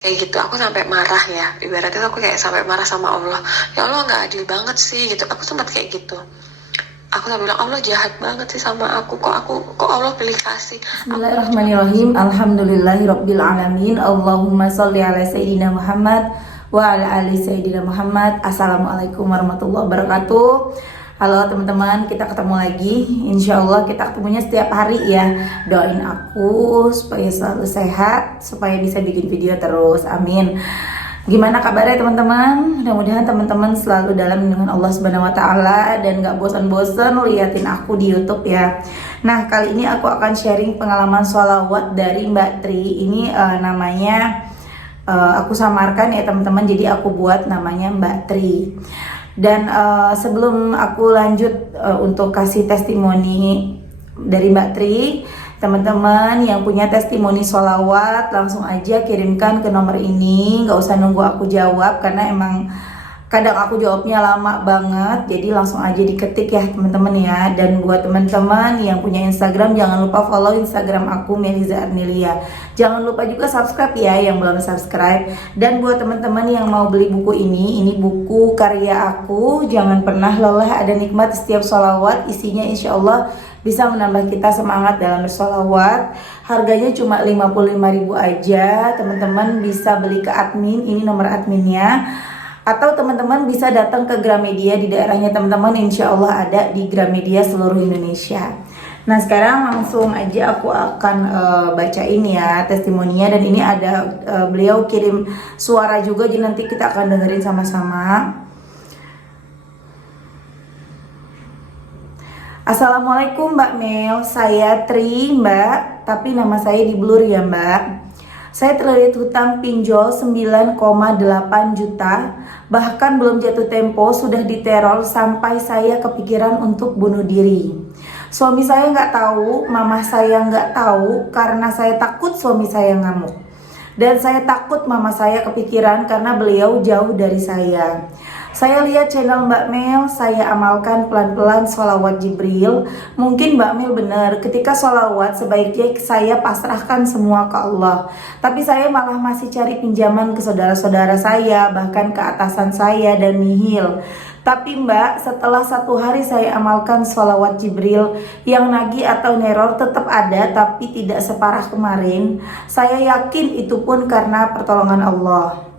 kayak gitu. Aku sampai marah ya, ibaratnya aku kayak sampai marah sama Allah. Ya Allah, nggak adil banget sih gitu. Aku sempat kayak gitu. Aku sampai bilang, Allah jahat banget sih sama aku. Kok Allah pilih kasih aku. Bismillahirrahmanirrahim. Alhamdulillahirabbil alamin. Allahumma sholli ala sayyidina Muhammad wa ala ali sayyidina Muhammad. Assalamualaikum warahmatullahi wabarakatuh. Halo teman-teman, kita ketemu lagi. Insya Allah kita ketemunya setiap hari ya. Doain aku supaya selalu sehat, supaya bisa bikin video terus. Amin. Gimana kabarnya teman-teman? Mudah-mudahan teman-teman selalu dalam lindungan Allah Subhanahu wa taala dan gak bosan-bosan liatin aku di YouTube ya. Nah, kali ini aku akan sharing pengalaman sholawat dari Mbak Tri. Ini namanya aku samarkan ya teman-teman. Jadi aku buat namanya Mbak Tri. Dan sebelum aku lanjut untuk kasih testimoni dari Mbak Tri, teman-teman yang punya testimoni sholawat langsung aja kirimkan ke nomor ini, nggak usah nunggu aku jawab karena emang kadang aku jawabnya lama banget, jadi langsung aja diketik ya teman-teman ya. Dan buat teman-teman yang punya Instagram, jangan lupa follow Instagram aku Meliza Arnilia. Jangan lupa juga subscribe ya yang belum subscribe. Dan buat teman-teman yang mau beli buku ini buku karya aku, Jangan Pernah Lelah Ada Nikmat Setiap Sholawat. Isinya insya Allah bisa menambah kita semangat dalam bersolawat. Harganya cuma 55.000 aja. Teman-teman bisa beli ke admin, ini nomor adminnya. Atau teman-teman bisa datang ke Gramedia di daerahnya teman-teman, insya Allah ada di Gramedia seluruh Indonesia. Nah sekarang langsung aja aku akan bacain ya testimoninya. Dan ini ada beliau kirim suara juga, jadi nanti kita akan dengerin sama-sama. Assalamualaikum Mbak Mel, saya Tri Mbak, tapi nama saya di blur ya Mbak. Saya terlilit hutang pinjol 9,8 juta, bahkan belum jatuh tempo sudah diteror sampai saya kepikiran untuk bunuh diri. Suami saya nggak tahu, mama saya nggak tahu karena saya takut suami saya ngamuk. Dan saya takut mama saya kepikiran karena beliau jauh dari saya. Saya lihat channel Mbak Mel, saya amalkan pelan-pelan sholawat Jibril. Mungkin Mbak Mel benar, ketika sholawat sebaiknya saya pasrahkan semua ke Allah. Tapi saya malah masih cari pinjaman ke saudara-saudara saya, bahkan ke atasan saya dan nihil. Tapi Mbak, setelah 1 hari saya amalkan sholawat Jibril, yang nagih atau neror tetap ada tapi tidak separah kemarin. Saya yakin itu pun karena pertolongan Allah.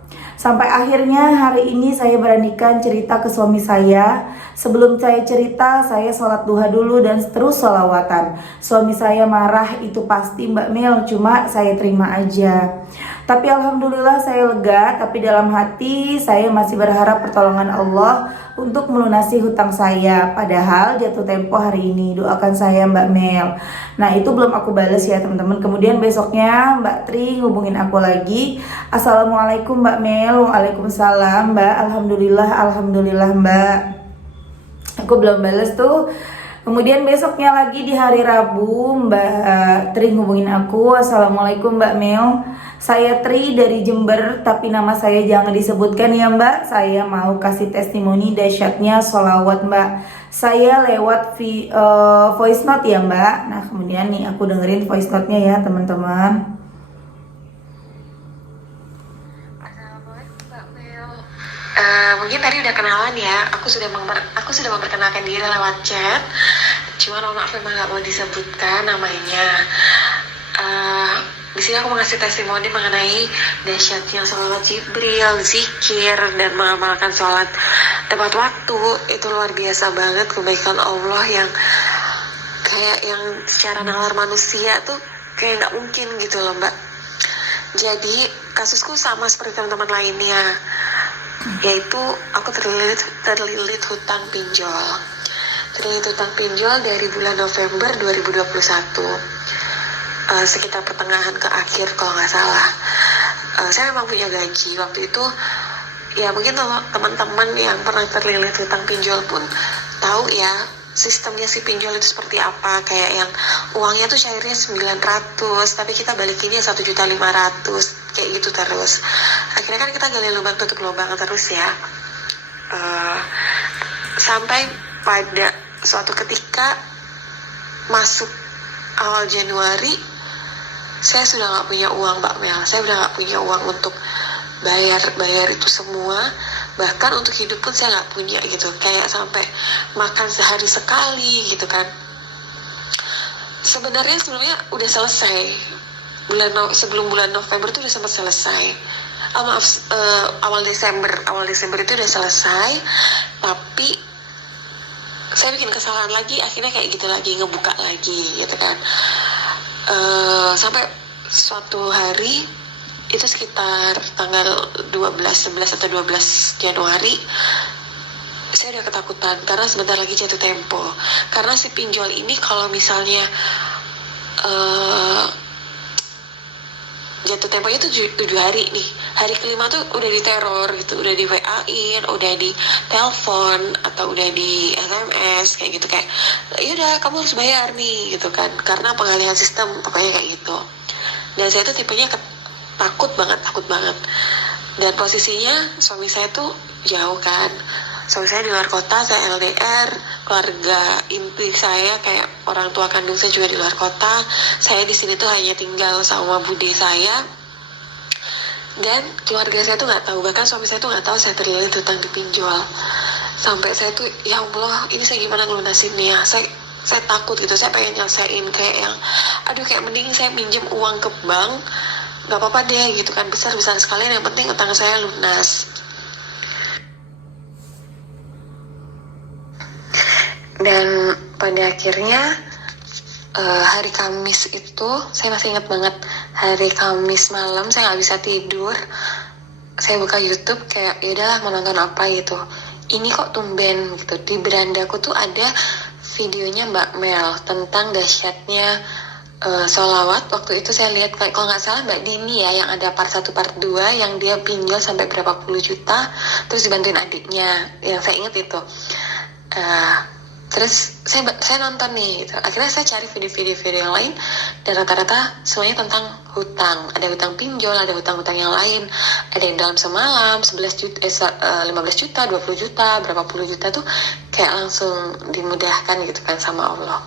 Sampai akhirnya hari ini saya beranikan cerita ke suami saya. Sebelum saya cerita, saya sholat duha dulu dan terus sholawatan. Suami saya marah, itu pasti Mbak Mel, cuma saya terima aja. Tapi alhamdulillah saya lega, tapi dalam hati saya masih berharap pertolongan Allah untuk melunasi hutang saya. Padahal jatuh tempo hari ini, doakan saya Mbak Mel. Nah itu belum aku bales ya teman-teman. Kemudian besoknya Mbak Tri hubungin aku lagi. Assalamualaikum Mbak Mel. Waalaikumsalam Mbak. Alhamdulillah Mbak. Aku belum bales tuh. Kemudian besoknya lagi di hari Rabu Mbak Tri hubungin aku. Assalamualaikum Mbak Mel, saya Tri dari Jember, tapi nama saya jangan disebutkan ya Mbak. Saya mau kasih testimoni dahsyatnya sholawat Mbak. Saya lewat voice note ya Mbak. Nah kemudian nih aku dengerin voice note-nya ya teman-teman. Mungkin tadi udah kenalan ya. Aku sudah memperkenalkan diri lewat chat. Cuma maaf memang nggak mau disebutkan namanya. Di sini aku mengasih testimoni mengenai dahsyatnya sholawat Jibril, zikir, dan mengamalkan sholat tepat waktu. Itu luar biasa banget kebaikan Allah yang kayak yang secara nalar manusia tuh kayak nggak mungkin gitu loh Mbak. Jadi kasusku sama seperti teman-teman lainnya, yaitu aku terlilit hutang pinjol. Terlilit hutang pinjol dari bulan November 2021, sekitar pertengahan ke akhir kalau nggak salah. Saya memang punya gaji waktu itu. Ya mungkin teman-teman yang pernah terlilit hutang pinjol pun tahu ya sistemnya si pinjol itu seperti apa. Kayak yang uangnya tuh cairnya 900 tapi kita balikinnya 1.500.000 kayak gitu terus. Akhirnya kan kita gali lubang tutup lubang terus ya. Sampai pada suatu ketika masuk awal Januari saya sudah nggak punya uang Mbak Mel, saya udah nggak punya uang untuk bayar itu semua, bahkan untuk hidup pun saya nggak punya gitu, kayak sampai makan sehari sekali gitu kan. Sebenarnya sebelumnya udah selesai sebelum bulan November itu udah sempat selesai. Awal Desember itu udah selesai, tapi saya bikin kesalahan lagi, akhirnya kayak gitu lagi, ngebuka lagi gitu kan. Sampai suatu hari itu sekitar tanggal 11 atau 12 Januari saya udah ketakutan karena sebentar lagi jatuh tempo. Karena si pinjol ini kalau misalnya jatuh temponya tuh 7 hari nih, hari kelima tuh udah diteror gitu, udah di WA-in, udah di telepon atau udah di SMS kayak gitu, kayak yaudah kamu harus bayar nih gitu kan, karena pengalihan sistem pokoknya kayak gitu. Dan saya tuh tipenya takut banget. Dan posisinya suami saya tuh jauh kan, suami saya di luar kota, saya LDR, keluarga inti saya kayak orang tua kandung saya juga di luar kota. Saya di sini tuh hanya tinggal sama bude saya, dan keluarga saya tuh nggak tahu, bahkan suami saya tuh nggak tahu saya terlilit hutang di pinjol. Sampai saya tuh ya Allah, ini saya gimana ngelunasinnya, saya takut gitu, saya pengen nyelesain kayak yang aduh kayak mending saya minjem uang ke bank, nggak apa-apa deh gitu kan, besar sekalian, yang penting utang saya lunas. Dan pada akhirnya hari Kamis itu saya masih ingat banget, hari Kamis malam saya nggak bisa tidur, saya buka YouTube kayak yaudahlah mau nonton apa gitu, ini kok tumben gitu di berandaku tuh ada videonya Mbak Mel tentang dahsyatnya sholawat. Waktu itu saya lihat kayak kalau nggak salah Mbak Dini ya yang ada part 1 part 2 yang dia pinjol sampai berapa puluh juta terus dibantuin adiknya, yang saya ingat itu. Terus saya nonton nih gitu. Akhirnya saya cari video-video yang lain, dan rata-rata semuanya tentang hutang. Ada hutang pinjol, ada hutang-hutang yang lain, ada yang dalam semalam 11 juta, 15 juta, 20 juta, berapa puluh juta tuh kayak langsung dimudahkan gitu kan sama Allah.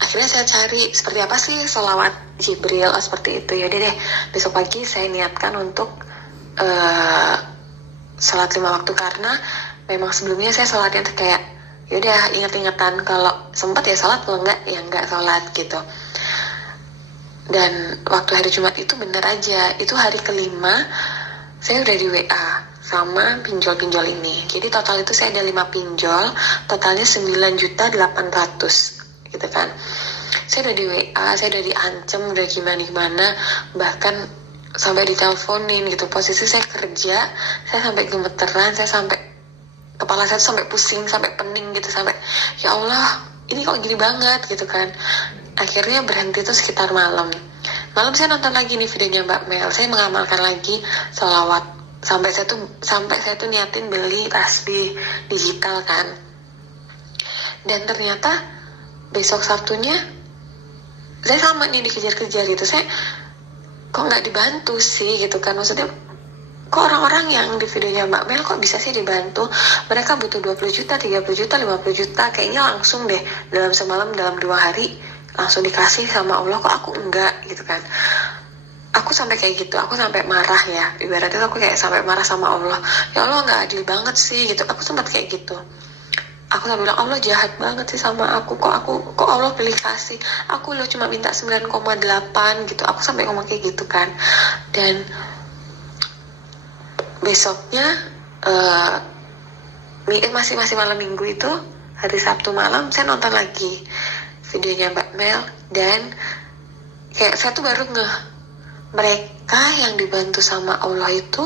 Akhirnya saya cari seperti apa sih sholawat Jibril, seperti itu. Yaudah deh, besok pagi saya niatkan untuk sholat 5 waktu, karena memang sebelumnya saya sholatnya tuh kayak yaudah inget-ingetan, kalau sempat ya sholat, kalau enggak ya enggak sholat gitu. Dan waktu hari Jumat itu bener aja, itu hari kelima saya udah di WA sama pinjol-pinjol ini. Jadi total itu saya ada 5 pinjol, totalnya 9.800.000 gitu kan. Saya udah di WA, saya udah diancem, udah gimana-gimana, bahkan sampai diteleponin gitu. Posisi saya kerja, saya sampai gemeteran, saya sampai kepala saya sampai pusing, sampai pening gitu, sampai ya Allah ini kok gini banget gitu kan. Akhirnya berhenti tuh sekitar malam saya nonton lagi nih videonya Mbak Mel, saya mengamalkan lagi sholawat, sampai saya tuh niatin beli tasbih digital kan. Dan ternyata besok Sabtunya saya sama nih dikejar-kejar gitu, saya kok nggak dibantu sih gitu kan, maksudnya kok orang-orang yang di videonya Mbak Mel kok bisa sih dibantu, mereka butuh 20 juta, 30 juta, 50 juta, kayaknya langsung deh dalam semalam, dalam 2 hari langsung dikasih sama Allah, kok aku enggak gitu kan. Aku sampai kayak gitu, aku sampai marah ya, ibaratnya aku kayak sampai marah sama Allah, ya Allah nggak adil banget sih gitu, aku sempat kayak gitu. Aku sampai bilang Allah jahat banget sih sama aku, kok Allah pilih kasih aku, lo cuma minta 9,8 gitu, aku sampai ngomong kayak gitu kan. Dan besoknya masih malam minggu itu, hari Sabtu malam saya nonton lagi videonya Mbak Mel, dan kayak saya tuh baru mereka yang dibantu sama Allah itu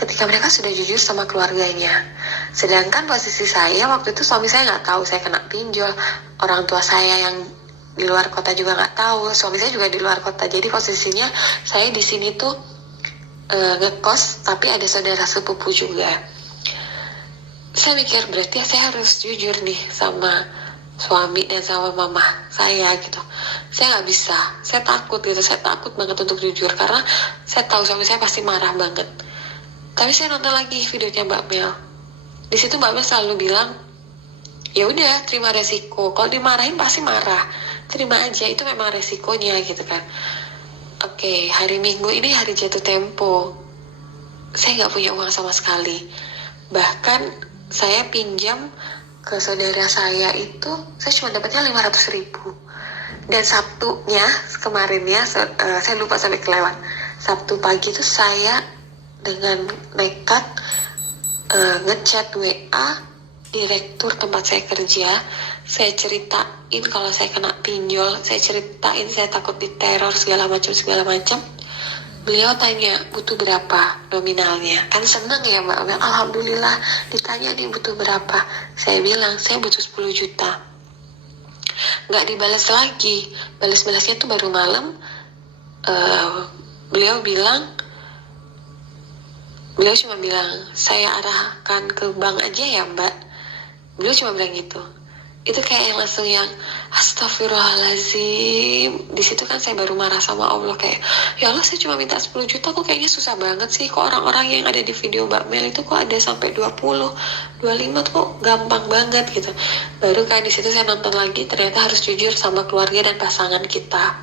ketika mereka sudah jujur sama keluarganya. Sedangkan posisi saya waktu itu, suami saya nggak tahu saya kena pinjol, orang tua saya yang di luar kota juga nggak tahu, suami saya juga di luar kota. Jadi posisinya saya di sini tuh ngekos, tapi ada saudara sepupu juga. Saya mikir berarti saya harus jujur nih sama suami dan sama mama saya gitu. Saya nggak bisa, saya takut gitu, saya takut banget untuk jujur karena saya tahu suami saya pasti marah banget. Tapi saya nonton lagi videonya Mbak Mel. Di situ Mbak Mel selalu bilang, ya udah terima resiko. Kalau dimarahin pasti marah, terima aja, itu memang resikonya gitu kan. Oke, hari Minggu ini hari jatuh tempo. Saya nggak punya uang sama sekali. Bahkan saya pinjam ke saudara saya itu, saya cuma dapatnya 500.000. Dan Sabtunya, kemarinnya, saya lupa sampai kelewat. Sabtu pagi itu saya dengan nekat ngechat WA direktur tempat saya kerja. Saya ceritain kalau saya kena pinjol, saya ceritain saya takut diteror segala macam. Beliau tanya butuh berapa nominalnya, kan seneng ya Mbak Mel, alhamdulillah ditanya nih butuh berapa. Saya bilang saya butuh 10 juta. Nggak dibalas lagi, balas-balasnya tuh baru malam. Beliau cuma bilang saya arahkan ke bank aja ya Mbak. Beliau cuma bilang gitu. Itu kayak langsung yang astagfirullahaladzim. Di situ kan saya baru marah sama Allah, kayak ya Allah, saya cuma minta 10 juta kok kayaknya susah banget sih. Kok orang-orang yang ada di video Mbak Mel itu kok ada sampai 20, 25 tuh kok gampang banget gitu. Baru kan di situ saya nonton lagi, ternyata harus jujur sama keluarga dan pasangan kita.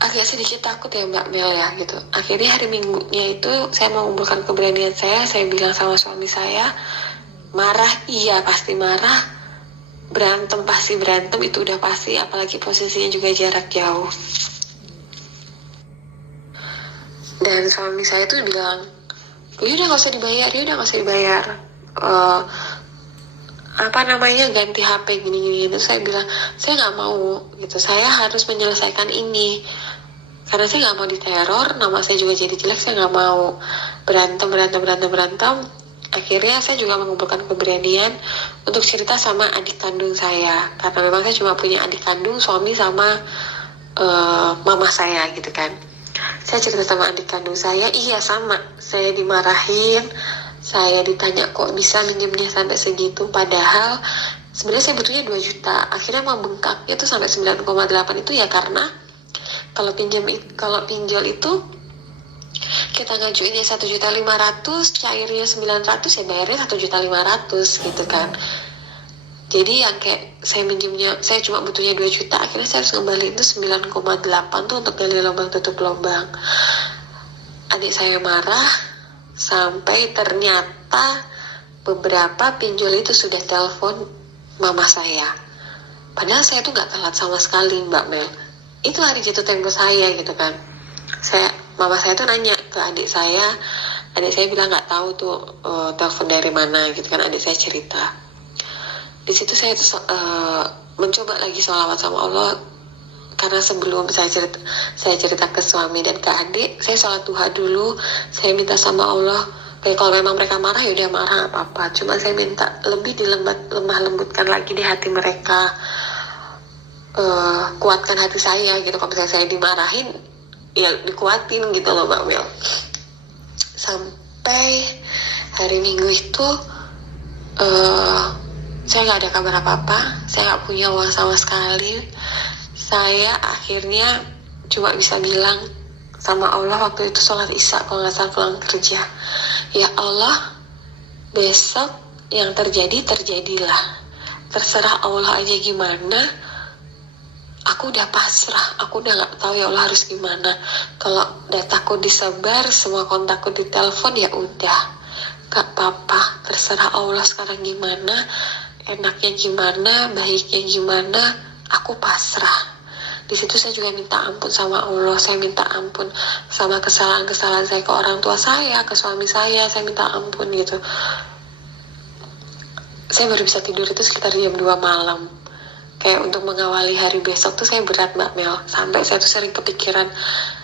Agak sedikit takut ya Mbak Mel ya gitu. Akhirnya hari Minggunya itu saya mengumpulkan keberanian saya bilang sama suami saya, marah iya pasti marah, berantem pasti berantem, itu udah pasti, apalagi posisinya juga jarak jauh. Dan suami saya tuh bilang, yaudah gak usah dibayar, ganti HP gini. Saya bilang saya nggak mau gitu, saya harus menyelesaikan ini karena saya nggak mau diteror, nama saya juga jadi jelek, saya nggak mau berantem. Akhirnya saya juga mengumpulkan keberanian untuk cerita sama adik kandung saya, karena memang saya cuma punya adik kandung, suami sama mama saya gitu kan. Saya cerita sama adik kandung saya, iya sama, saya dimarahin, saya ditanya kok bisa minjemnya sampai segitu, padahal sebenarnya saya butuhnya 2 juta. Akhirnya membengkaknya tuh sampai 9,8 itu ya karena kalau pinjol itu kita ngajuinnya 1.500.000, cairnya 900, ya bayarnya 1.500.000 gitu kan. Jadi yang kayak saya minjemnya, saya cuma butuhnya 2 juta, akhirnya saya harus ngembaliin itu 9,8 tuh untuk gali lubang tutup lubang. Adik saya marah sampai ternyata beberapa pinjol itu sudah telepon mama saya. Padahal saya tuh nggak telat sama sekali Mbak Mel. Itu hari jatuh tempo saya gitu kan. Mama saya tuh nanya ke adik saya bilang nggak tahu tuh telepon dari mana gitu kan. Adik saya cerita. Di situ saya tuh mencoba lagi sholawat sama Allah, karena sebelum saya cerita ke suami dan ke adik, saya sholat duha dulu. Saya minta sama Allah, kayak kalau memang mereka marah ya udah marah apa-apa, cuma saya minta lebih lemah lembutkan lagi di hati mereka, kuatkan hati saya gitu. Kalau misalnya saya dimarahin ya dikuatin gitu loh Mbak Mel. Sampai hari Minggu itu saya nggak ada kabar apa-apa, saya nggak punya uang sama sekali. Saya akhirnya cuma bisa bilang sama Allah waktu itu sholat isya kalau nggak salah pulang kerja, ya Allah, besok yang terjadilah, terserah Allah aja gimana. Aku udah pasrah, aku udah nggak tahu ya Allah harus gimana. Kalau dataku disebar, semua kontakku ditelepon, ya udah, gak apa-apa, terserah Allah sekarang gimana, enaknya gimana, baiknya gimana, aku pasrah. Di situ saya juga minta ampun sama Allah, saya minta ampun sama kesalahan-kesalahan saya ke orang tua saya, ke suami saya minta ampun gitu. Saya baru bisa tidur itu sekitar jam 2 malam. Kayak untuk mengawali hari besok tuh saya berat Mbak Mel. Sampai saya tuh sering kepikiran,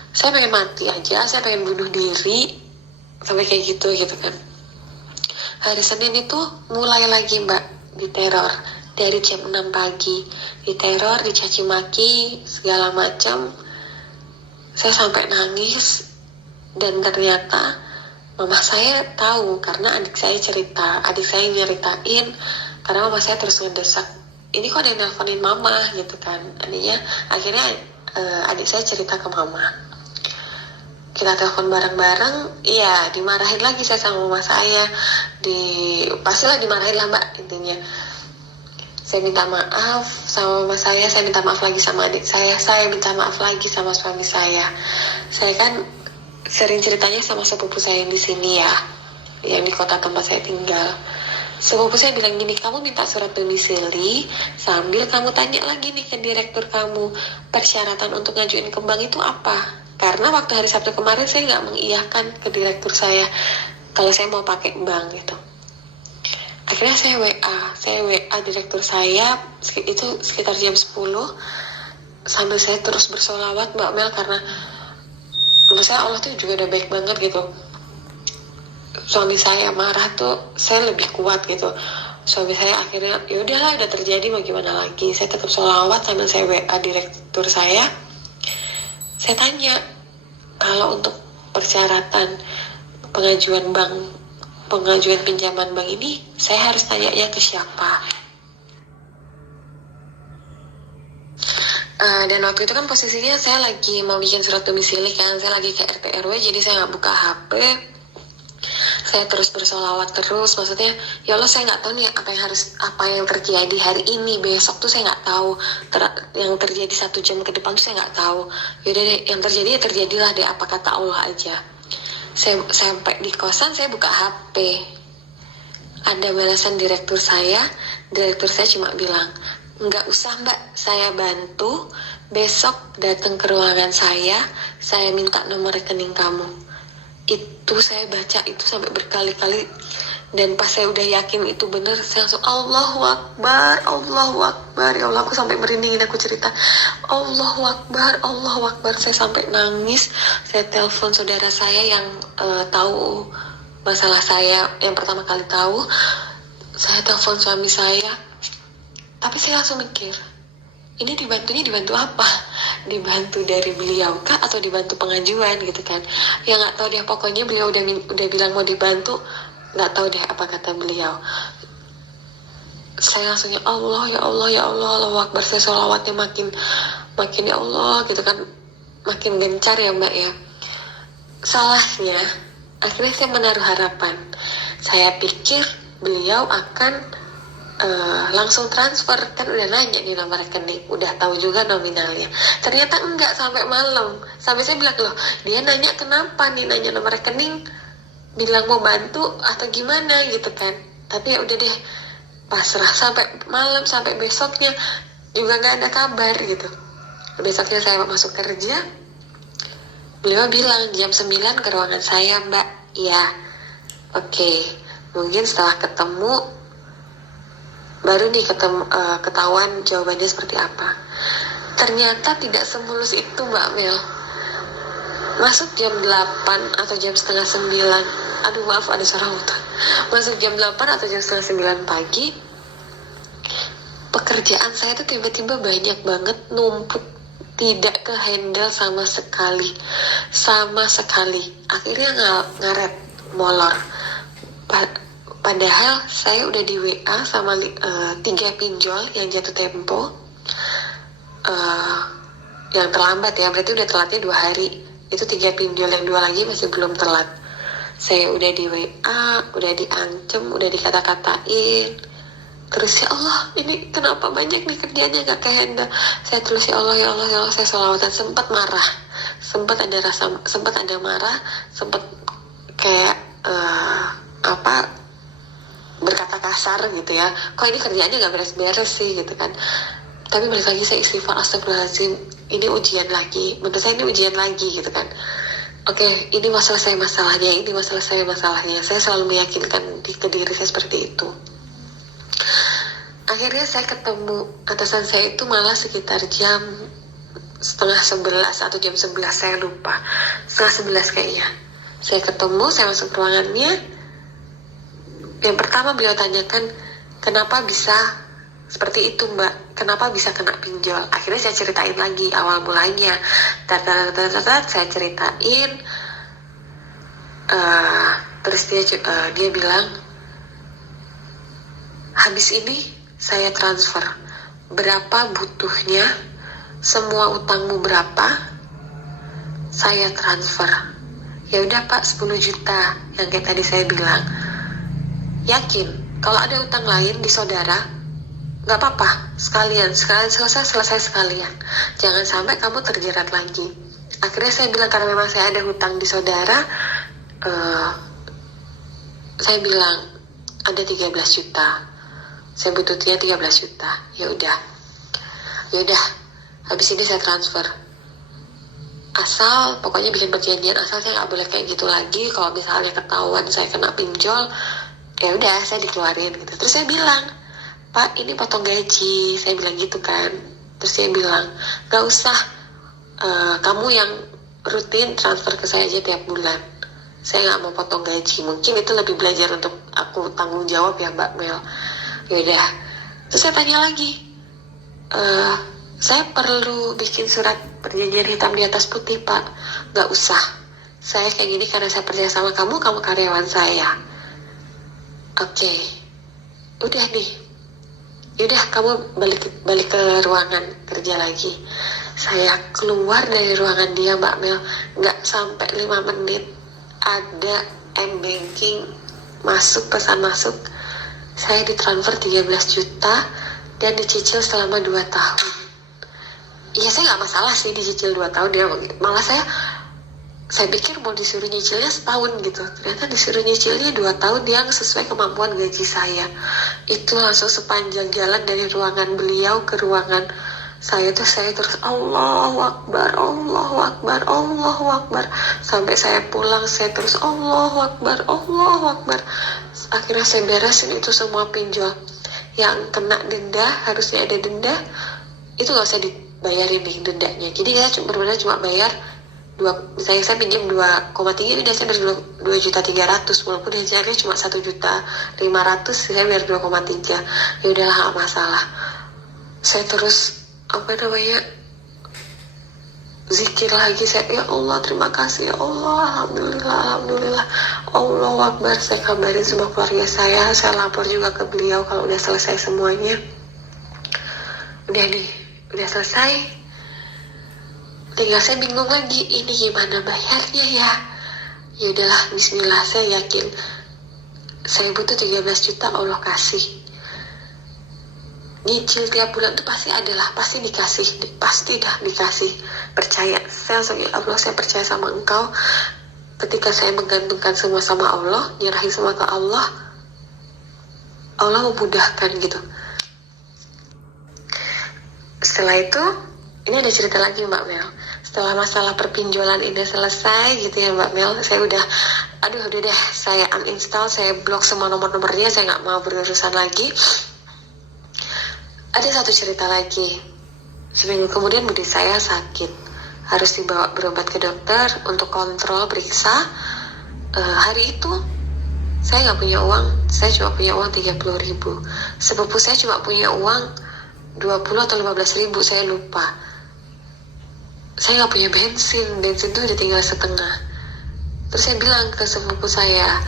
saya pengen mati aja, saya pengen bunuh diri. Sampai kayak gitu kan. Hari Senin itu mulai lagi Mbak diteror. Dari jam 6 pagi diteror, dicaci maki, segala macam. Saya sampai nangis. Dan ternyata mama saya tahu karena adik saya nyeritain, karena mama saya terus ngedesak, ini kok ada yang nelfonin mama gitu kan. Akhirnya adik saya cerita ke mama, kita telepon bareng-bareng. Iya, dimarahin lagi saya sama mama saya, pastilah dimarahin lah Mbak intinya. Saya minta maaf sama mama saya minta maaf lagi sama adik saya minta maaf lagi sama suami saya. Saya kan sering ceritanya sama sepupu saya yang di sini ya, yang di kota tempat saya tinggal. Sepupu saya bilang gini, kamu minta surat domisili sambil kamu tanya lagi nih ke direktur kamu, persyaratan untuk ngajuin ke bank itu apa? Karena waktu hari Sabtu kemarin saya nggak mengiyahkan ke direktur saya kalau saya mau pakai bank gitu. Akhirnya saya WA direktur saya itu sekitar jam 10 sambil saya terus bersolawat Mbak Mel, karena menurut saya Allah tuh juga udah baik banget gitu. Suami saya marah tuh saya lebih kuat gitu. Suami saya akhirnya ya udahlah, udah terjadi mau gimana lagi. Saya tetap sholawat sambil saya WA direktur saya. Saya tanya, kalau untuk persyaratan pengajuan pinjaman bank ini saya harus tanyanya ke siapa? Dan waktu itu kan posisinya saya lagi mau bikin surat domisili kan, saya lagi ke RT RW, jadi saya nggak buka HP. Saya terus bersolawat terus, maksudnya ya Allah, saya nggak tahu nih apa yang terjadi hari ini, besok tuh saya nggak tahu, yang terjadi 1 jam ke depan tuh saya nggak tahu. Yaudah deh, yang terjadi ya terjadilah deh, apa kata Allah aja. Saya sampai di kosan, saya buka HP, ada balasan direktur saya cuma bilang, nggak usah Mbak, saya bantu, besok datang ke ruangan saya minta nomor rekening kamu. Itu saya baca itu sampai berkali-kali, dan pas saya udah yakin itu bener, saya langsung Allahu Akbar, ya Allah, aku sampai merindingin, aku cerita Allahu Akbar, saya sampai nangis. Saya telepon saudara saya yang tahu masalah saya, yang pertama kali tahu. Saya telepon suami saya, tapi saya langsung mikir, ini dibantu apa? Dibantu dari beliau kah atau dibantu pengajuan gitu kan? Ya nggak tahu deh, pokoknya beliau udah bilang mau dibantu, nggak tahu deh apa kata beliau. Saya langsung ya Allah, Allahu Akbar, saya sholawatnya makin ya Allah gitu kan, makin gencar ya Mbak ya. Salahnya akhirnya saya menaruh harapan, saya pikir beliau akan langsung transfer, kan udah nanya nih nomor rekening, udah tahu juga nominalnya. Ternyata enggak, sampai malam, sampai saya bilang, loh dia nanya kenapa nih nanya nomor rekening, bilang mau bantu atau gimana gitu kan. Tapi ya udah deh, pasrah. Sampai malam, sampai besoknya juga nggak ada kabar gitu. Besoknya saya masuk kerja, beliau bilang jam 9 ke ruangan saya Mbak. Iya, oke. Mungkin setelah ketemu baru nih ketahuan jawabannya seperti apa. Ternyata tidak semulus itu Mbak Mel. Masuk jam 8 atau jam setengah 9, aduh maaf ada suara hutan. Masuk jam 8 atau jam setengah 9 pagi, pekerjaan saya tuh tiba-tiba banyak banget numpuk, tidak ke handle sama sekali. Akhirnya ngaret, molor. Padahal saya udah di WA sama 3 pinjol yang jatuh tempo, yang terlambat ya, berarti udah telatnya 2 hari. Itu 3 pinjol, yang 2 lagi masih belum telat. Saya udah di WA, udah diancem, udah dikata-katain. Terus ya Allah, ini kenapa banyak nih kerjanya gak kehandle. Saya terus ya Allah, saya sholawatan, sempat marah, sempat ada marah, sempat kayak berkata kasar gitu ya, kok ini kerjaannya gak beres-beres sih gitu kan. Tapi balik lagi saya istighfar, astagfirullahaladzim, ini ujian lagi, menurut saya ini ujian lagi gitu kan. Oke, ini masalah saya masalahnya, saya selalu meyakinkan ke diri saya seperti itu. Akhirnya saya ketemu atasan saya itu malah sekitar jam setengah 11 atau jam 11, saya lupa, setengah 11 kayaknya. Saya ketemu, saya masuk ke ruangannya. Yang pertama beliau tanyakan, kenapa bisa seperti itu Mbak? Kenapa bisa kena pinjol? Akhirnya saya ceritain lagi awal mulanya. Saya ceritain. Terus dia bilang, habis ini saya transfer. Berapa butuhnya? Semua utangmu berapa? Saya transfer. Ya udah Pak, 10 juta. Yang kayak tadi saya bilang. Yakin, kalau ada utang lain di saudara, nggak apa-apa, sekalian selesai sekalian, jangan sampai kamu terjerat lagi. Akhirnya saya bilang, karena memang saya ada hutang di saudara, saya bilang ada 13 juta, saya butuhnya 13 juta. Ya udah, habis ini saya transfer, asal pokoknya bikin perjanjian, asal saya nggak boleh kayak gitu lagi. Kalau misalnya ketahuan saya kena pinjol, ya udah saya dikeluarin gitu. Terus saya bilang, Pak, ini potong gaji, saya bilang gitu kan. Terus saya bilang, nggak usah, kamu yang rutin transfer ke saya aja tiap bulan, saya nggak mau potong gaji. Mungkin itu lebih belajar untuk aku tanggung jawab ya Mbak Mel. Yaudah, terus saya tanya lagi, saya perlu bikin surat perjanjian hitam di atas putih Pak? Nggak usah, saya kayak gini karena saya percaya sama kamu karyawan saya. Oke, udah nih, yaudah kamu balik ke ruangan kerja lagi. Saya keluar dari ruangan dia Mbak Mel, nggak sampai 5 menit ada m-banking masuk, pesan masuk, saya ditransfer 13 juta dan dicicil selama 2 tahun. Iya, saya nggak masalah sih dicicil 2 tahun ya, malah saya pikir mau disuruh nyicilnya setahun gitu, ternyata disuruh nyicilnya 2 tahun yang sesuai kemampuan gaji saya. Itu langsung sepanjang jalan dari ruangan beliau ke ruangan saya terus Allahu Akbar, Allahu Akbar, Allahu Akbar. Sampai saya pulang saya terus Allahu Akbar, Allahu Akbar. Akhirnya saya beresin itu semua pinjol. Yang kena denda, harusnya ada denda, itu gak usah dibayarin nih dendanya. Jadi saya benar-benar cuma bayar misalnya saya pinjam 2,3, udah saya bayar 2.300.000, walaupun hasilnya cuma 1.500.000, saya bayar 2,3. Ya udahlah, gak masalah. Saya terus zikir lagi, saya ya Allah terima kasih ya Allah, alhamdulillah, Allahu Akbar. Saya kabarin semua keluarga saya lapor juga ke beliau kalau udah selesai semuanya. Udah selesai, tinggal saya bingung lagi, ini gimana bayarnya ya. Ya udahlah, bismillah, saya yakin saya butuh 13 juta, Allah kasih. Nyicil tiap bulan tuh pasti dikasih, pasti dikasih. Percaya, saya langsung, ya Allah, saya percaya sama Engkau. Ketika saya menggantungkan semua sama Allah, nyerahin semua ke Allah memudahkan gitu. Setelah itu, ini ada cerita lagi Mbak Mel. Setelah masalah perpinjolan ini selesai gitu ya Mbak Mel, saya udah deh, saya uninstall, saya blok semua nomor-nomornya, saya nggak mau berurusan lagi. Ada satu cerita lagi, seminggu kemudian bude saya sakit, harus dibawa berobat ke dokter untuk kontrol, periksa. Hari itu saya nggak punya uang, saya cuma punya uang 30.000. Sepupu saya cuma punya uang 20 atau 15.000, saya lupa. Saya nggak punya bensin tuh udah tinggal setengah. Terus saya bilang ke sepupu saya,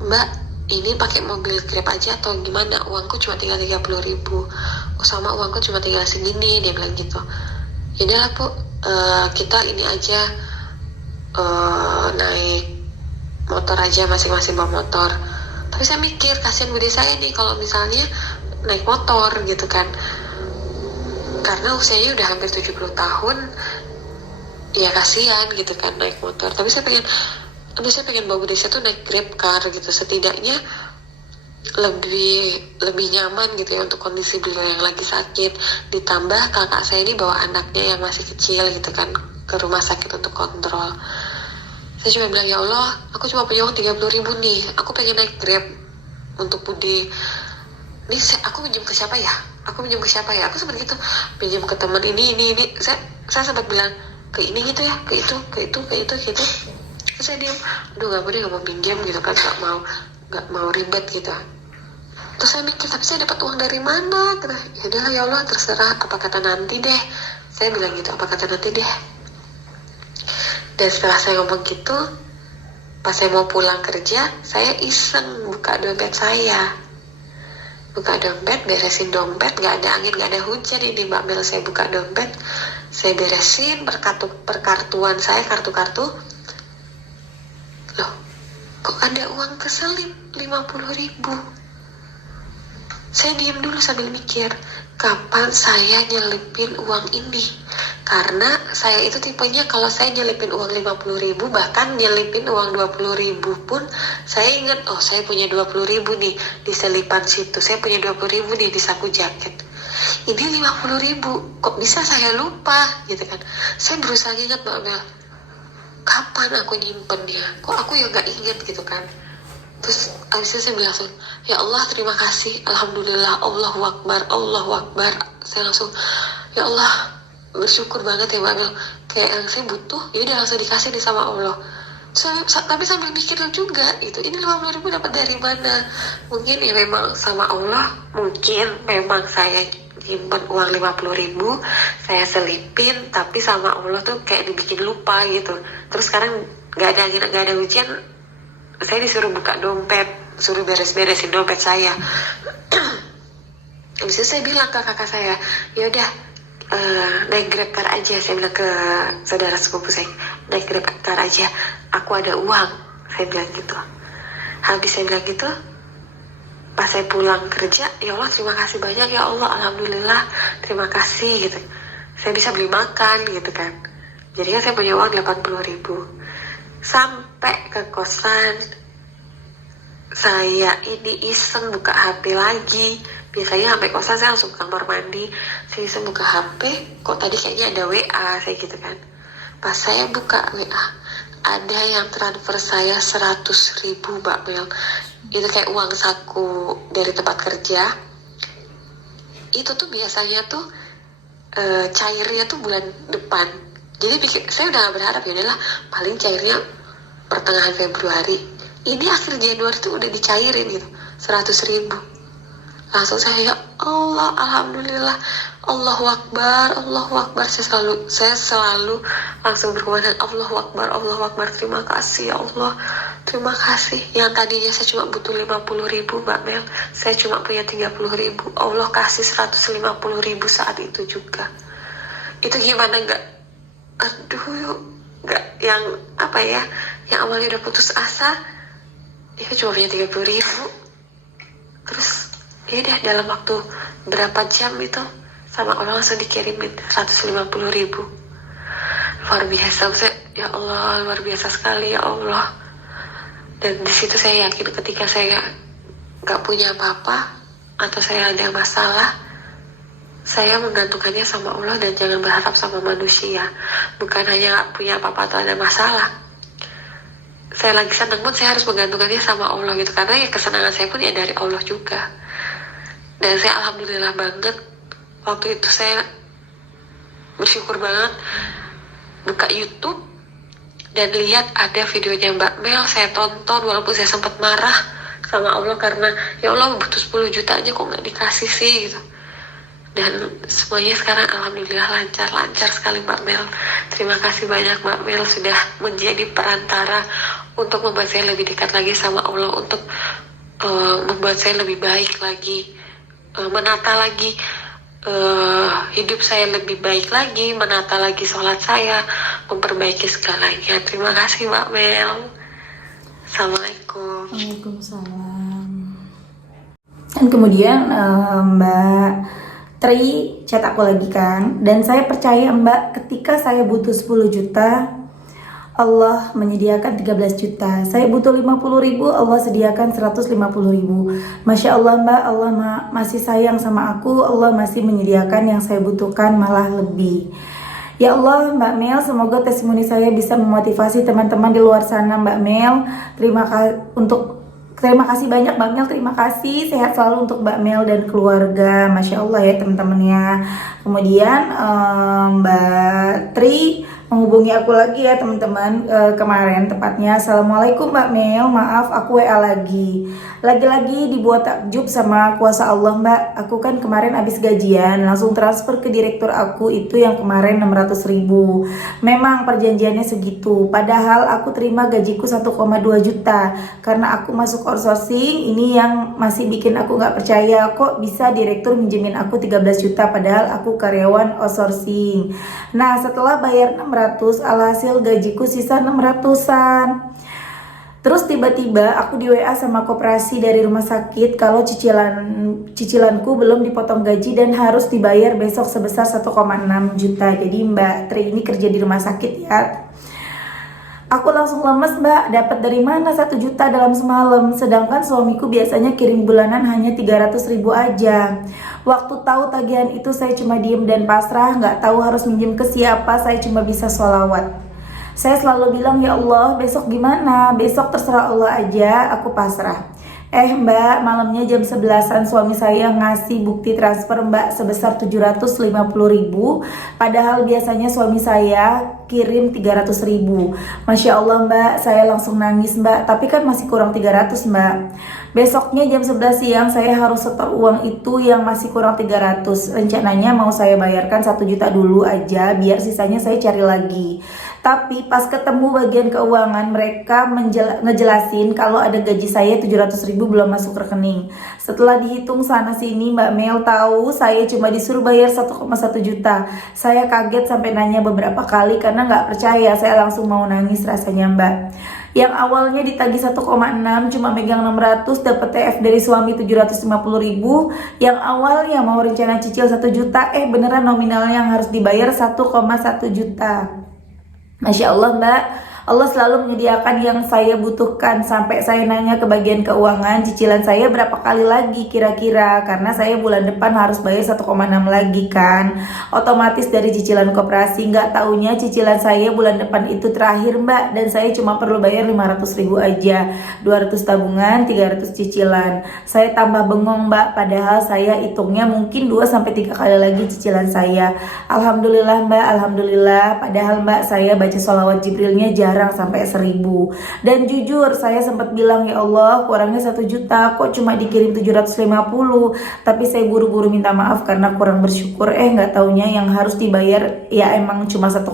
Mbak, ini pakai mobil Grab aja atau gimana, uangku cuma tinggal 30.000, sama uangku cuma tinggal segini, dia bilang gitu. Yaudah Bu, kita ini aja, naik motor aja, masing-masing bawa motor. Tapi saya mikir, kasihan bude saya nih kalau misalnya naik motor gitu kan, karena usianya udah hampir 70 tahun, ya kasihan gitu kan naik motor. Tapi saya pengen bawa bude saya tuh naik Grab car gitu, setidaknya lebih nyaman gitu ya untuk kondisi beliau yang lagi sakit. Ditambah kakak saya ini bawa anaknya yang masih kecil gitu kan ke rumah sakit untuk kontrol. Saya cuma bilang, ya Allah, aku cuma punya uang 30.000 nih, aku pengen naik Grab untuk bude. Ini aku pinjam ke siapa ya? Aku sempat gitu, pinjam ke teman ini. Saya sempat bilang ke ini gitu ya, ke itu. Terus saya diam, nggak mau pinjam gitu kan, nggak mau ribet gitu. Terus saya mikir, tapi saya dapat uang dari mana? Ya udah ya Allah, terserah, apa kata nanti deh. Saya bilang gitu, apa kata nanti deh. Dan setelah saya ngomong gitu, pas saya mau pulang kerja, saya iseng buka dompet saya. Beresin dompet, gak ada angin, gak ada hujan ini Mbak Mel. Saya buka dompet, saya beresin perkartuan saya, kartu. Loh, kok ada uang keselip 50.000? Saya diam dulu sambil mikir, kapan saya nyelipin uang ini? Karena saya itu tipenya kalau saya nyelipin uang 50.000, bahkan nyelipin uang 20.000 pun, saya ingat, oh saya punya 20.000 nih di selipan situ, saya punya 20.000 nih di saku jaket. Ini 50.000, kok bisa saya lupa gitu kan? Saya berusaha ingat Mbak Mel, kapan aku nyimpennya? Kok aku ya gak ingat gitu kan? Terus abis itu saya bilang langsung, ya Allah terima kasih, Alhamdulillah, Allahu Akbar, Allahu Akbar. Saya langsung, ya Allah bersyukur banget ya Mbak Mel, kayak yang saya butuh, ya udah langsung dikasih nih sama Allah. Tapi sambil mikir juga, ini 50.000 dapat dari mana? Mungkin ya memang sama Allah, mungkin memang saya nyimpen uang 50.000, saya selipin, tapi sama Allah tuh kayak dibikin lupa gitu. Terus sekarang gak ada angin, gak ada hujan, saya disuruh buka dompet, suruh beres-beresin dompet saya. Habis itu saya bilang ke kakak saya, ya udah naik Grab car aja. Saya bilang ke saudara sepupu saya, naik Grab car aja, aku ada uang. Saya bilang gitu. Habis saya bilang gitu, pas saya pulang kerja, ya Allah terima kasih banyak ya Allah, Alhamdulillah, terima kasih gitu. Saya bisa beli makan gitu kan. Jadi kan saya punya uang 80.000. Sampai ke kosan, saya ini iseng buka HP lagi. Biasanya sampai kosan saya langsung ke kamar mandi. Saya iseng buka HP, kok tadi kayaknya ada WA saya gitu kan. Pas saya buka WA, ada yang transfer saya 100.000 Mbak Mel. Itu kayak uang saku dari tempat kerja. Itu tuh biasanya tuh cairnya tuh bulan depan. Jadi saya udah gak berharap, ya udahlah paling cairnya pertengahan Februari. Ini akhir Januari tuh udah dicairin gitu, 100.000. Langsung saya, ya Allah, Alhamdulillah, Allahu Akbar, Allahu Akbar. Saya selalu langsung berkomentar, Allahu Akbar, Allahu Akbar, terima kasih ya Allah, terima kasih. Yang tadinya saya cuma butuh 50.000 Mbak Mel, saya cuma punya 30.000. Allah kasih 150.000 saat itu juga. Itu gimana gak, gak yang apa ya, yang awalnya udah putus asa, dia cuma punya 30.000. Terus ya udah dalam waktu berapa jam itu sama Allah langsung dikirimin 150.000. Luar biasa, ya Allah, luar biasa sekali ya Allah. Dan di situ saya yakin ketika saya nggak punya apa-apa atau saya ada masalah, saya menggantungkannya sama Allah dan jangan berharap sama manusia. Bukan hanya nggak punya apa-apa atau ada masalah, saya lagi senang pun saya harus menggantungkannya sama Allah gitu, karena ya kesenangan saya pun ya dari Allah juga. Dan saya alhamdulillah banget, waktu itu saya bersyukur banget buka YouTube dan lihat ada videonya Mbak Mel. Saya tonton walaupun saya sempat marah sama Allah karena ya Allah butuh 10 juta aja kok nggak dikasih sih gitu. Dan semuanya sekarang alhamdulillah lancar sekali Mbak Mel. Terima kasih banyak Mbak Mel sudah menjadi perantara untuk membuat saya lebih dekat lagi sama Allah, untuk membuat saya lebih baik lagi, menata lagi hidup saya lebih baik lagi, menata lagi sholat saya, memperbaiki segalanya. Terima kasih Mbak Mel. Assalamualaikum. Waalaikumsalam. Dan kemudian Mbak Tri chat aku lagi kan, dan saya percaya Mbak, ketika saya butuh 10 juta Allah menyediakan 13 juta. Saya butuh 50.000, Allah sediakan 150.000. Masya Allah Mbak, Allah masih sayang sama aku, Allah masih menyediakan yang saya butuhkan malah lebih. Ya Allah Mbak Mel, semoga testimoni saya bisa memotivasi teman-teman di luar sana Mbak Mel. Terima kasih banyak Mbak Mel, terima kasih, sehat selalu untuk Mbak Mel dan keluarga. Masya Allah ya teman-temannya. Kemudian Mbak Tri menghubungi aku lagi ya teman-teman, kemarin tepatnya. Assalamualaikum Mbak Mel, maaf aku WA lagi dibuat takjub sama kuasa Allah Mbak. Aku kan kemarin habis gajian langsung transfer ke direktur aku itu yang kemarin 600.000. Memang perjanjiannya segitu, padahal aku terima gajiku 1,2 juta. Karena aku masuk outsourcing, ini yang masih bikin aku gak percaya, kok bisa direktur minjemin aku 13 juta padahal aku karyawan outsourcing. Nah setelah bayar 600, alhasil gajiku sisa 600-an. Terus tiba-tiba aku di WA sama koperasi dari rumah sakit kalau cicilanku belum dipotong gaji dan harus dibayar besok sebesar 1,6 juta. Jadi Mbak Tri ini kerja di rumah sakit ya. Aku langsung lemes, Mbak, dapat dari mana 1 juta dalam semalam, sedangkan suamiku biasanya kirim bulanan hanya 300.000 aja. Waktu tahu tagihan itu saya cuma diem dan pasrah, nggak tahu harus minjem ke siapa, saya cuma bisa sholawat. Saya selalu bilang, ya Allah, besok gimana? Besok terserah Allah aja, aku pasrah. Mbak, malamnya jam 11-an suami saya ngasih bukti transfer Mbak sebesar 750.000. Padahal biasanya suami saya kirim 300.000. Masya Allah Mbak, saya langsung nangis Mbak. Tapi kan masih kurang 300 Mbak. Besoknya jam 11 siang saya harus setor uang itu yang masih kurang 300. Rencananya mau saya bayarkan 1 juta dulu aja, biar sisanya saya cari lagi. Tapi pas ketemu bagian keuangan, mereka ngejelasin kalau ada gaji saya 700.000 belum masuk rekening. Setelah dihitung sana sini, Mbak Mel tahu saya cuma disuruh bayar 1,1 juta. Saya kaget sampai nanya beberapa kali karena nggak percaya. Saya langsung mau nangis rasanya Mbak. Yang awalnya ditagih 1,6 cuma megang 600, dapat TF dari suami 750.000. Yang awalnya mau rencana cicil 1 juta, beneran nominalnya yang harus dibayar 1,1 juta. Masya Allah Mbak, Allah selalu menyediakan yang saya butuhkan. Sampai saya nanya ke bagian keuangan, cicilan saya berapa kali lagi kira-kira, karena saya bulan depan harus bayar 1,6 lagi kan. Otomatis dari cicilan koperasi, nggak taunya cicilan saya bulan depan itu terakhir Mbak, dan saya cuma perlu bayar 500.000 aja, 200 tabungan, 300 cicilan. Saya tambah bengong Mbak, padahal saya hitungnya mungkin 2-3 kali lagi cicilan saya. Alhamdulillah Mbak, Alhamdulillah. Padahal Mbak, saya baca sholawat Jibrilnya jarang sampai 1000. Dan jujur saya sempat bilang, ya Allah, kurangnya 1 juta, kok cuma dikirim 750. Tapi saya buru-buru minta maaf karena kurang bersyukur. Nggak taunya yang harus dibayar ya emang cuma 1,1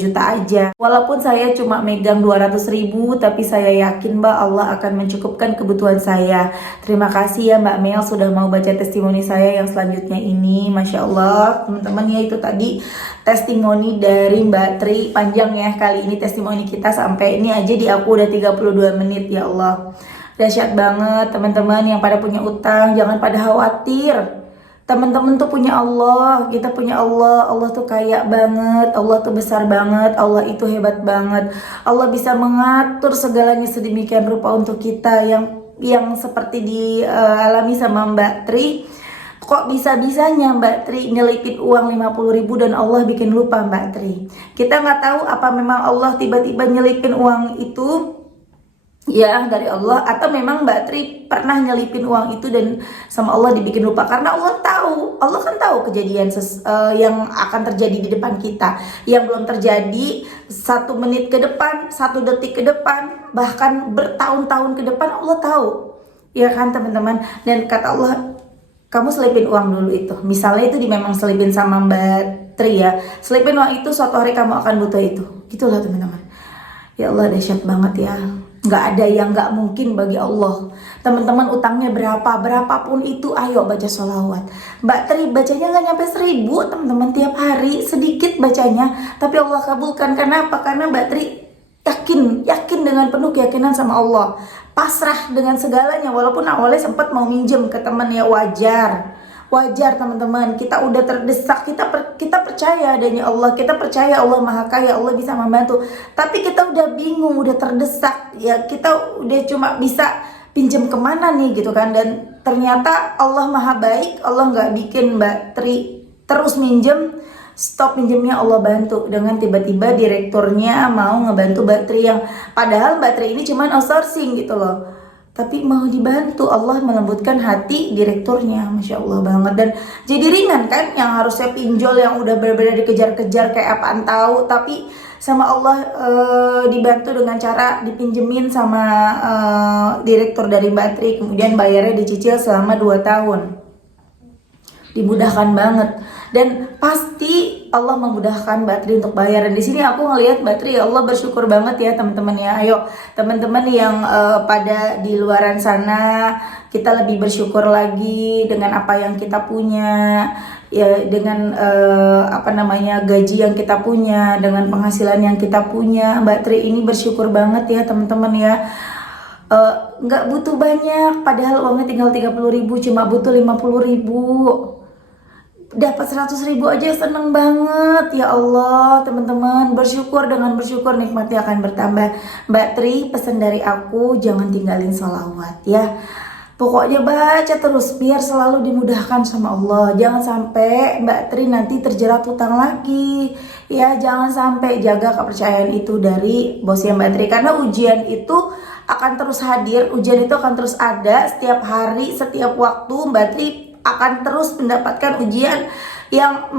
juta aja. Walaupun saya cuma megang 200.000, tapi saya yakin Mbak, Allah akan mencukupkan kebutuhan saya. Terima kasih ya Mbak Mel sudah mau baca testimoni saya yang selanjutnya ini. Masya Allah teman-teman, ya itu tadi testimoni dari Mbak Tri. Panjang ya kali ini testimoni kita, sampai ini aja di aku udah 32 menit. Ya Allah, dahsyat banget teman-teman yang pada punya utang. Jangan pada khawatir, teman-teman tuh punya Allah, kita punya Allah. Allah tuh kaya banget, Allah tuh besar banget, Allah itu hebat banget. Allah bisa mengatur segalanya sedemikian rupa untuk kita. Yang seperti dialami sama Mbak Tri. Kok bisa-bisanya Mbak Tri nyelipin uang 50.000 dan Allah bikin lupa Mbak Tri. Kita nggak tahu apa memang Allah tiba-tiba nyelipin uang itu ya dari Allah, atau memang Mbak Tri pernah nyelipin uang itu dan sama Allah dibikin lupa. Karena Allah tahu, Allah kan tahu kejadian yang akan terjadi di depan kita, yang belum terjadi 1 menit ke depan, 1 detik ke depan, bahkan bertahun-tahun ke depan Allah tahu. Ya kan teman-teman. Dan kata Allah, kamu selipin uang dulu itu. Misalnya itu memang selipin sama Mbak Tri ya. Selipin uang itu, suatu hari kamu akan butuh itu. Gitulah teman-teman. Ya Allah, dahsyat banget ya. Nggak ada yang nggak mungkin bagi Allah. Teman-teman utangnya berapapun itu, ayo baca sholawat. Mbak Tri bacanya nggak nyampe 1000 teman-teman tiap hari. Sedikit bacanya, tapi Allah kabulkan. Karena apa? Karena Mbak Tri yakin dengan penuh keyakinan sama Allah, pasrah dengan segalanya. Walaupun awalnya sempat mau minjem ke teman, ya wajar teman-teman, kita udah terdesak, kita percaya adanya Allah, kita percaya Allah Maha Kaya, Allah bisa membantu. Tapi kita udah bingung, udah terdesak, ya kita udah cuma bisa pinjam kemana nih gitu kan. Dan ternyata Allah Maha Baik, Allah nggak bikin Mbak Tri terus minjem. Stop pinjemnya, Allah bantu dengan tiba-tiba direkturnya mau ngebantu Mbak Tri, yang padahal Mbak Tri ini cuman outsourcing gitu loh, tapi mau dibantu. Allah melembutkan hati direkturnya, Masya Allah banget. Dan jadi ringan kan, yang harusnya pinjol yang udah benar-benar dikejar-kejar kayak apaan tahu, tapi sama Allah dibantu dengan cara dipinjemin sama direktur dari Mbak Tri, kemudian bayarnya dicicil selama 2 tahun. Dimudahkan banget. Dan pasti Allah memudahkan Mbak Tri untuk bayar. Dan di sini aku ngelihat Mbak Tri, ya Allah, bersyukur banget ya teman-teman ya. Ayo teman-teman yang pada di luaran sana, kita lebih bersyukur lagi dengan apa yang kita punya, ya dengan gaji yang kita punya, dengan penghasilan yang kita punya. Mbak Tri ini bersyukur banget ya teman-teman ya. nggak butuh banyak, padahal uangnya tinggal 30.000, cuma butuh 50.000. Dapat 100.000 aja seneng banget. Ya Allah teman-teman, bersyukur, dengan bersyukur nikmatnya akan bertambah. Mbak Tri, pesan dari aku, jangan tinggalin sholawat ya. Pokoknya baca terus biar selalu dimudahkan sama Allah. Jangan sampai Mbak Tri nanti terjerat hutang lagi. Ya, jangan sampai, jaga kepercayaan itu dari bosnya Mbak Tri. Karena ujian itu akan terus hadir, ujian itu akan terus ada setiap hari, setiap waktu. Mbak Tri akan terus mendapatkan ujian yang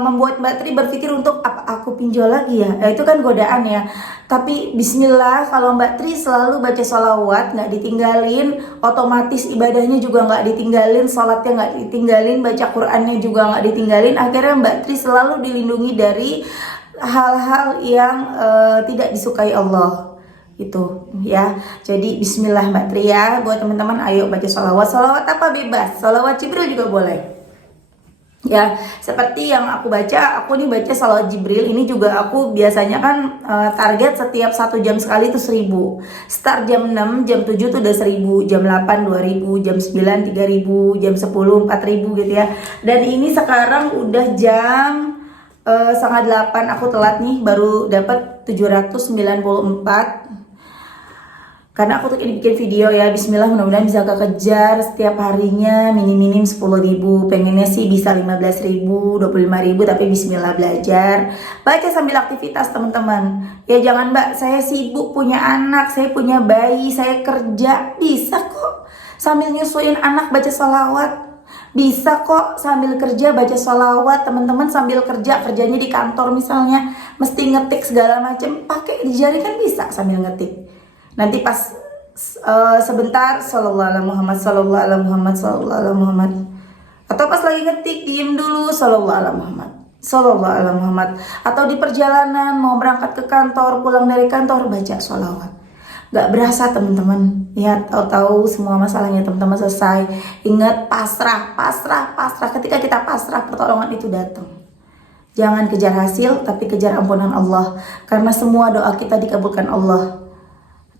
membuat Mbak Tri berpikir untuk apa aku pinjol lagi ya. Itu kan godaan ya. Tapi bismillah, kalau Mbak Tri selalu baca sholawat, nggak ditinggalin, otomatis ibadahnya juga nggak ditinggalin, sholatnya nggak ditinggalin, baca Qurannya juga nggak ditinggalin. Akhirnya Mbak Tri selalu dilindungi dari hal-hal yang tidak disukai Allah. Itu ya. Jadi bismillah Mbak Tri ya. Buat teman-teman, ayo baca sholawat. Sholawat apa bebas, sholawat Jibril juga boleh ya. Seperti yang aku baca, aku nih baca sholawat Jibril ini juga aku biasanya kan target setiap 1 jam sekali itu 1000. Start jam 6, jam 7 tuh udah 1000, jam 8 2000, jam 9 3000, jam 10 4000 gitu ya. Dan ini sekarang udah jam setengah 8, aku telat nih, baru dapat 794. Karena aku tuh ini bikin video ya, bismillah, mudah-mudahan bisa kekejar setiap harinya minim-minim 10.000. Pengennya sih bisa 15.000, 25.000, tapi bismillah belajar. Baca sambil aktivitas teman-teman. Ya jangan Mbak, saya sibuk punya anak, saya punya bayi, saya kerja. Bisa kok sambil nyusuin anak baca sholawat. Bisa kok sambil kerja baca sholawat. Teman-teman sambil kerja, kerjanya di kantor misalnya, mesti ngetik segala macam, pakai di jari kan bisa sambil ngetik. Nanti pas sebentar sallallahu alaihi Muhammad, sallallahu alaihi Muhammad, sallallahu alaihi Muhammad. Atau pas lagi ngetik, diem dulu, sallallahu alaihi Muhammad, sallallahu alaihi Muhammad. Atau di perjalanan mau berangkat ke kantor, pulang dari kantor, baca sholawat. Gak berasa teman-teman ya, tahu-tahu semua masalahnya teman-teman selesai. Ingat, pasrah, pasrah, pasrah. Ketika kita pasrah, pertolongan itu datang. Jangan kejar hasil, tapi kejar ampunan Allah. Karena semua doa kita dikabulkan Allah.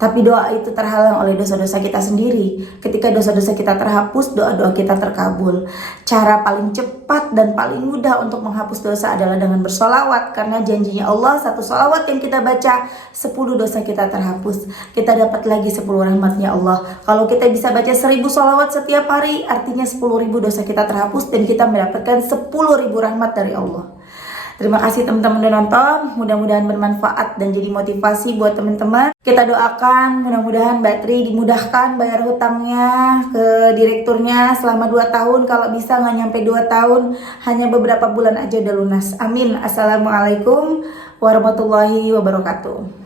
Tapi doa itu terhalang oleh dosa-dosa kita sendiri. Ketika dosa-dosa kita terhapus, doa-doa kita terkabul. Cara paling cepat dan paling mudah untuk menghapus dosa adalah dengan bersolawat. Karena janjinya Allah, 1 solawat yang kita baca, 10 dosa kita terhapus. Kita dapat lagi 10 rahmatnya Allah. Kalau kita bisa baca 1000 solawat setiap hari, artinya 10.000 dosa kita terhapus dan kita mendapatkan 10.000 rahmat dari Allah. Terima kasih teman-teman udah nonton, mudah-mudahan bermanfaat dan jadi motivasi buat teman-teman. Kita doakan mudah-mudahan Mbak Tri dimudahkan bayar hutangnya ke direkturnya selama 2 tahun. Kalau bisa nggak nyampe 2 tahun, hanya beberapa bulan aja udah lunas. Amin. Assalamualaikum warahmatullahi wabarakatuh.